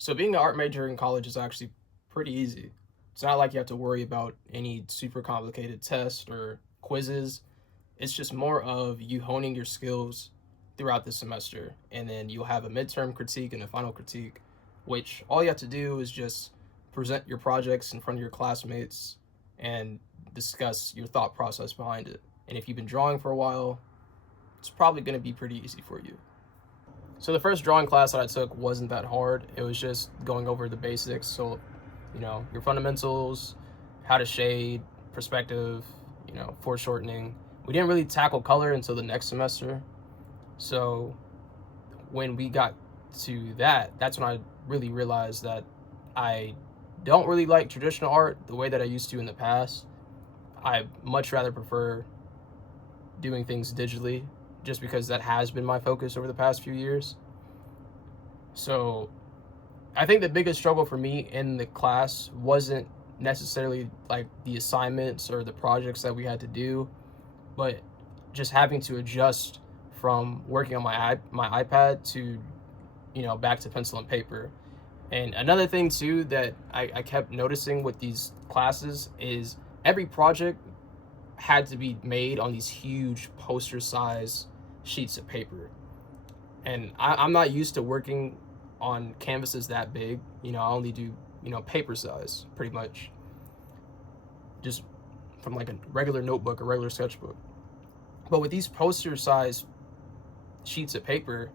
So being an art major in college is actually pretty easy. It's not like you have to worry about any super complicated tests or quizzes. It's just more of you honing your skills throughout the semester. And then you'll have a midterm critique and a final critique, which all you have to do is just present your projects in front of your classmates and discuss your thought process behind it. And if you've been drawing for a while, it's probably going to be pretty easy for you. So the first drawing class that I took wasn't that hard. It was just going over the basics. So, your fundamentals, how to shade, perspective, foreshortening. We didn't really tackle color until the next semester. So when we got to that, that's when I really realized that I don't really like traditional art the way that I used to in the past. I much rather prefer doing things digitally just because that has been my focus over the past few years. So I think the biggest struggle for me in the class wasn't necessarily like the assignments or the projects that we had to do, but just having to adjust from working on my iPad to back to pencil and paper. And another thing too that I kept noticing with these classes is every project had to be made on these huge poster size sheets of paper. And I'm not used to working on canvases that big. I only do, paper size pretty much, just from like a regular notebook or regular sketchbook. But with these poster size sheets of paper,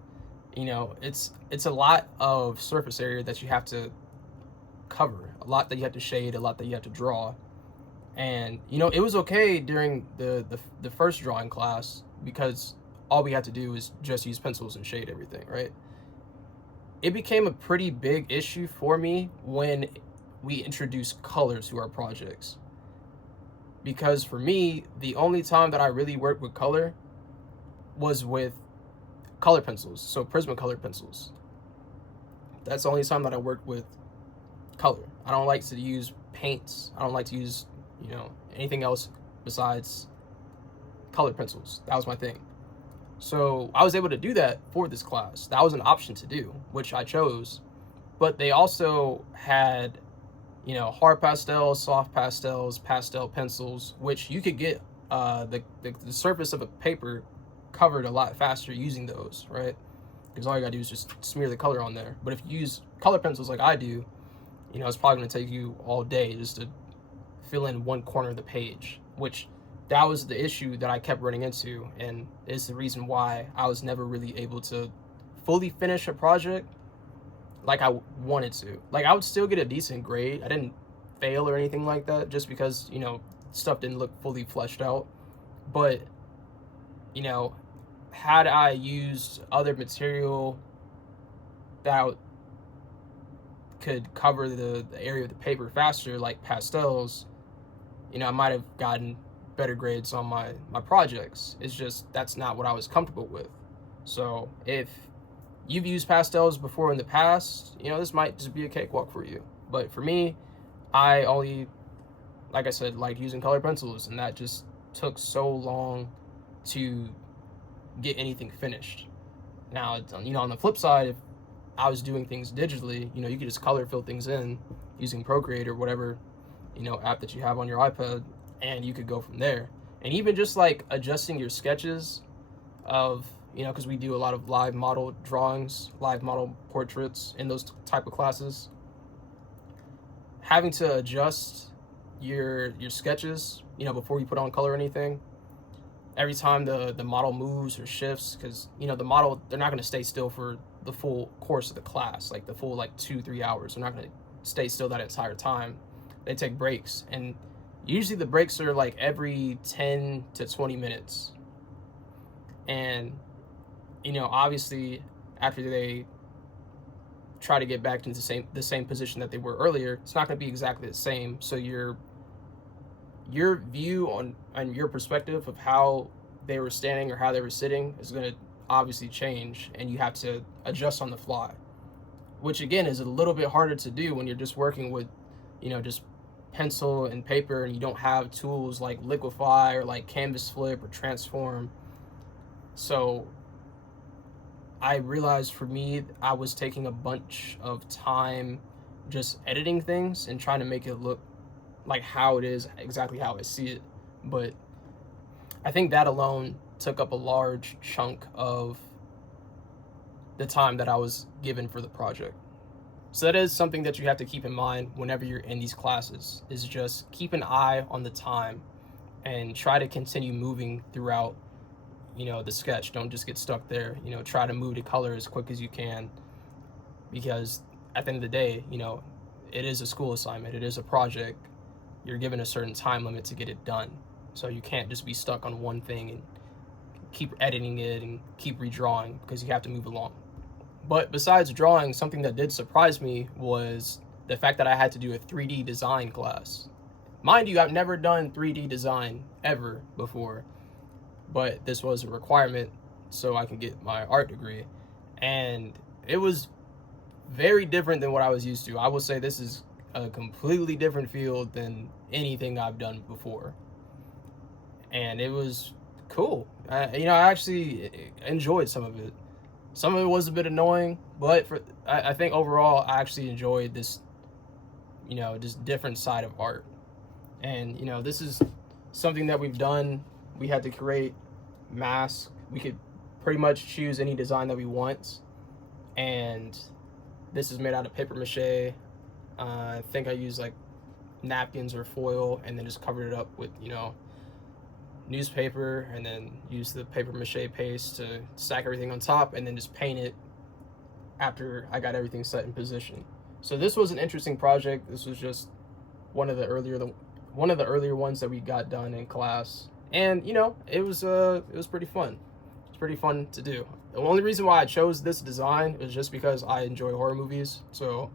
it's a lot of surface area that you have to cover, a lot that you have to shade, a lot that you have to draw. And it was okay during the first drawing class because all we had to do was just use pencils and shade everything, right? It became a pretty big issue for me when we introduced color to our projects. Because for me, the only time that I really worked with color was with color pencils, so Prismacolor pencils. That's the only time that I worked with color. I don't like to use paints. I don't like to use, anything else besides color pencils. That was my thing. So I was able to do that for this class. That was an option to do, which I chose. But they also had, hard pastels, soft pastels, pastel pencils, which you could get the surface of a paper covered a lot faster using those, right? Because all you gotta do is just smear the color on there. But if you use color pencils like I do, it's probably gonna take you all day just to fill in one corner of the page, which that was the issue that I kept running into, and is the reason why I was never really able to fully finish a project like I wanted to. Like I would still get a decent grade. I didn't fail or anything like that just because, stuff didn't look fully fleshed out. But, you know, had I used other material that could cover the area of the paper faster, like pastels, I might have gotten better grades on my projects. It's just that's not what I was comfortable with. So if you've used pastels before in the past, this might just be a cakewalk for you. But for me, I only, like I said, like using color pencils, and that just took so long to get anything finished. Now, on the flip side, if I was doing things digitally, you could just color fill things in using Procreate or whatever, app that you have on your iPad, and you could go from there. And even just like adjusting your sketches of, because we do a lot of live model drawings, live model portraits in those type of classes, having to adjust your sketches, before you put on color or anything, every time the model moves or shifts, because the model, they're not going to stay still for the full course of the class, like the full like 2-3 hours. They're not going to stay still that entire time. They take breaks, and usually the breaks are like every 10 to 20 minutes. And obviously after they try to get back into the same position that they were earlier, it's not going to be exactly the same. So your view on your perspective of how they were standing or how they were sitting is going to obviously change, and you have to adjust on the fly, which again is a little bit harder to do when you're just working with just pencil and paper, and you don't have tools like Liquify or like Canvas Flip or Transform. So I realized for me, I was taking a bunch of time just editing things and trying to make it look like how it is, exactly how I see it. But I think that alone took up a large chunk of the time that I was given for the project. So that is something that you have to keep in mind whenever you're in these classes, is just keep an eye on the time and try to continue moving throughout, the sketch. Don't just get stuck there. Try to move the color as quick as you can, because at the end of the day, it is a school assignment, it is a project. You're given a certain time limit to get it done. So you can't just be stuck on one thing and keep editing it and keep redrawing, because you have to move along. But besides drawing, something that did surprise me was the fact that I had to do a 3D design class. Mind you, I've never done 3D design ever before, but this was a requirement so I can get my art degree. And it was very different than what I was used to. I would say this is a completely different field than anything I've done before. And it was cool. I actually enjoyed some of it. Some of it was a bit annoying, but I think overall I actually enjoyed this, this different side of art. And this is something that we've done. We had to create masks. We could pretty much choose any design that we want, and this is made out of paper mache. I think I used like napkins or foil, and then just covered it up with newspaper, and then use the paper mache paste to stack everything on top, and then just paint it after I got everything set in position. So this was an interesting project. This was just one of the earlier ones that we got done in class, and it was pretty fun. It's pretty fun to do. The only reason why I chose this design is just because I enjoy horror movies. So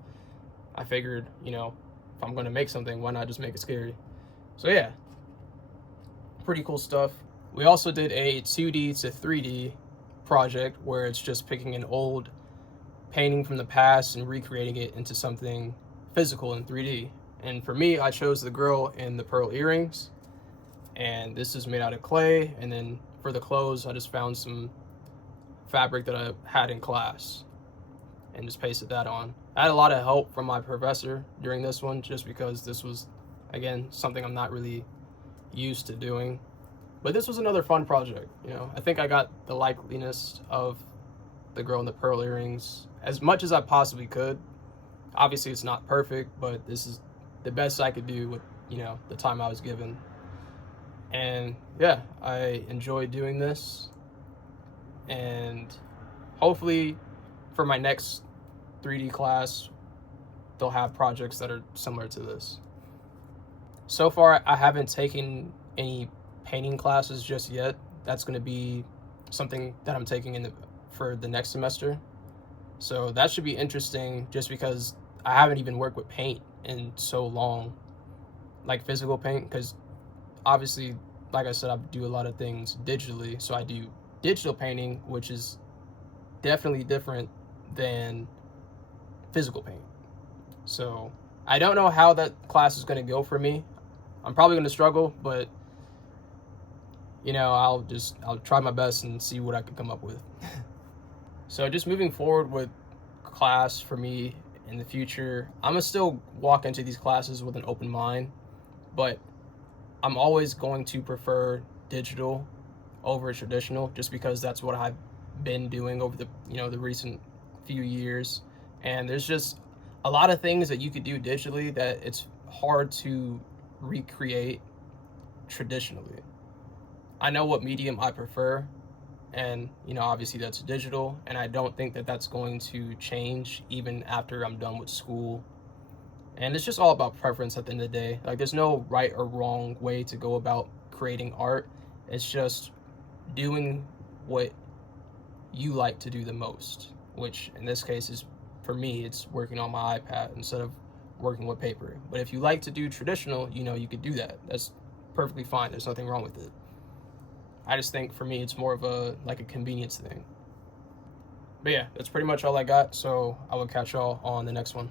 I figured, if I'm gonna make something, why not just make it scary? So yeah, pretty cool stuff. We also did a 2D to 3D project where it's just picking an old painting from the past and recreating it into something physical in 3D. And for me, I chose the girl in the pearl earrings, and this is made out of clay. And then for the clothes, I just found some fabric that I had in class and just pasted that on. I had a lot of help from my professor during this one, just because this was, again, something I'm not really used to doing. But this was another fun project. I think I got the likeliness of the girl in the pearl earrings as much as I possibly could. Obviously it's not perfect, but this is the best I could do with the time I was given. And yeah, I enjoyed doing this, and hopefully for my next 3D class they'll have projects that are similar to this. So far I haven't taken any painting classes just yet. That's going to be something that I'm taking for the next semester. So that should be interesting, just because I haven't even worked with paint in so long, like physical paint, because obviously, like I said, I do a lot of things digitally. So I do digital painting, which is definitely different than physical paint. So I don't know how that class is going to go for me. I'm probably going to struggle, but I'll try my best and see what I can come up with. So just moving forward with class for me in the future, I'm gonna still walk into these classes with an open mind, but I'm always going to prefer digital over traditional, just because that's what I've been doing over the recent few years. And there's just a lot of things that you could do digitally that it's hard to recreate traditionally. I know what medium I prefer, and obviously that's digital, and I don't think that that's going to change even after I'm done with school. And it's just all about preference at the end of the day. Like, there's no right or wrong way to go about creating art. It's just doing what you like to do the most, which in this case is, for me, it's working on my iPad instead of working with paper. But if you like to do traditional, you could do that. That's perfectly fine. There's nothing wrong with it. I just think for me it's more of a convenience thing. But yeah, that's pretty much all I got, so I will catch y'all on the next one.